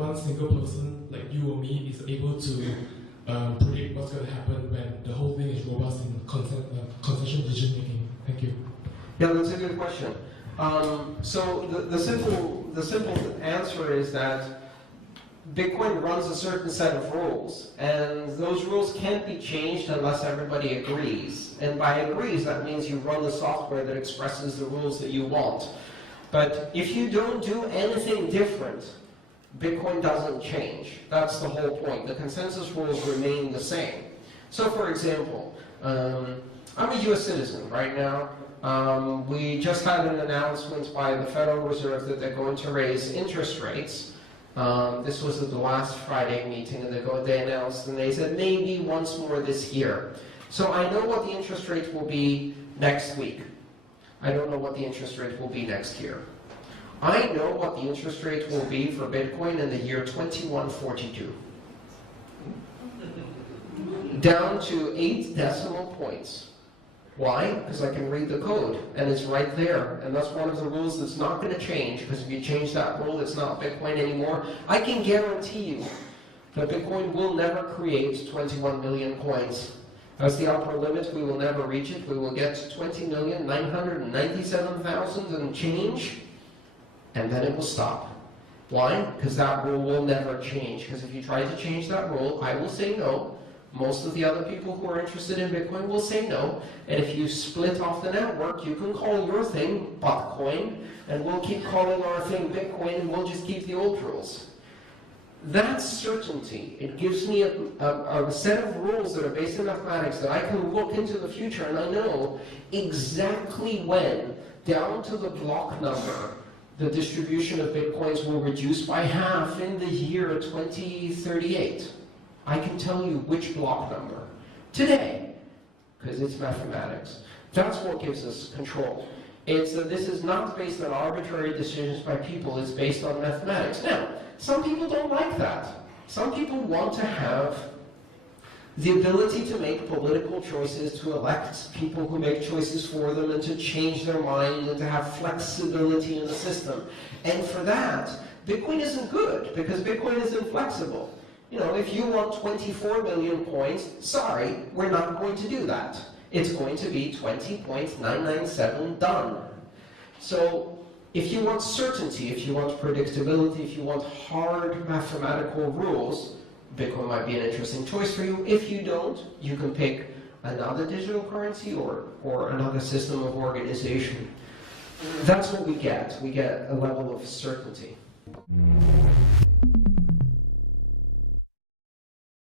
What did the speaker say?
one single person like you or me is able to predict what's going to happen when the whole thing is robust in consensual decision making? Thank you. Yeah, that's a good question. So the simple answer is that Bitcoin runs a certain set of rules, and those rules can't be changed unless everybody agrees. And by agrees, that means you run the software that expresses the rules that you want. But if you don't do anything different, Bitcoin doesn't change. That's the whole point. The consensus rules remain the same. So for example, I'm a US citizen right now. We just had an announcement by the Federal Reserve that they're going to raise interest rates. This was at the last Friday meeting, and they announced, and they said maybe once more this year. So I know what the interest rate will be next week. I don't know what the interest rate will be next year. I know what the interest rate will be for Bitcoin in the year 2142. Down to 8 decimal points. Why? Because I can read the code, and it's right there. And that's one of the rules that's not going to change, because if you change that rule, it's not Bitcoin anymore. I can guarantee you that Bitcoin will never create 21 million coins. That's the upper limit. We will never reach it. We will get 20,997,000 and change, and then it will stop. Why? Because that rule will never change. Because if you try to change that rule, I will say no. Most of the other people who are interested in Bitcoin will say no. And if you split off the network, you can call your thing Bitcoin, and we'll keep calling our thing Bitcoin, and we'll just keep the old rules. That's certainty. It gives me a set of rules that are based in mathematics that I can look into the future, and I know exactly when, down to the block number, the distribution of Bitcoins will reduce by half in the year 2038. I can tell you which block number today, because it's mathematics. That's what gives us control. It's that this is not based on arbitrary decisions by people, it's based on mathematics. Now, some people don't like that. Some people want to have the ability to make political choices, to elect people who make choices for them, and to change their mind, and to have flexibility in the system. And for that, Bitcoin isn't good, because Bitcoin is inflexible. You know, if you want 24 million coins, sorry, we're not going to do that. It's going to be 20.997 done. So if you want certainty, if you want predictability, if you want hard mathematical rules, Bitcoin might be an interesting choice for you. If you don't, you can pick another digital currency or another system of organization. That's what we get. We get a level of certainty.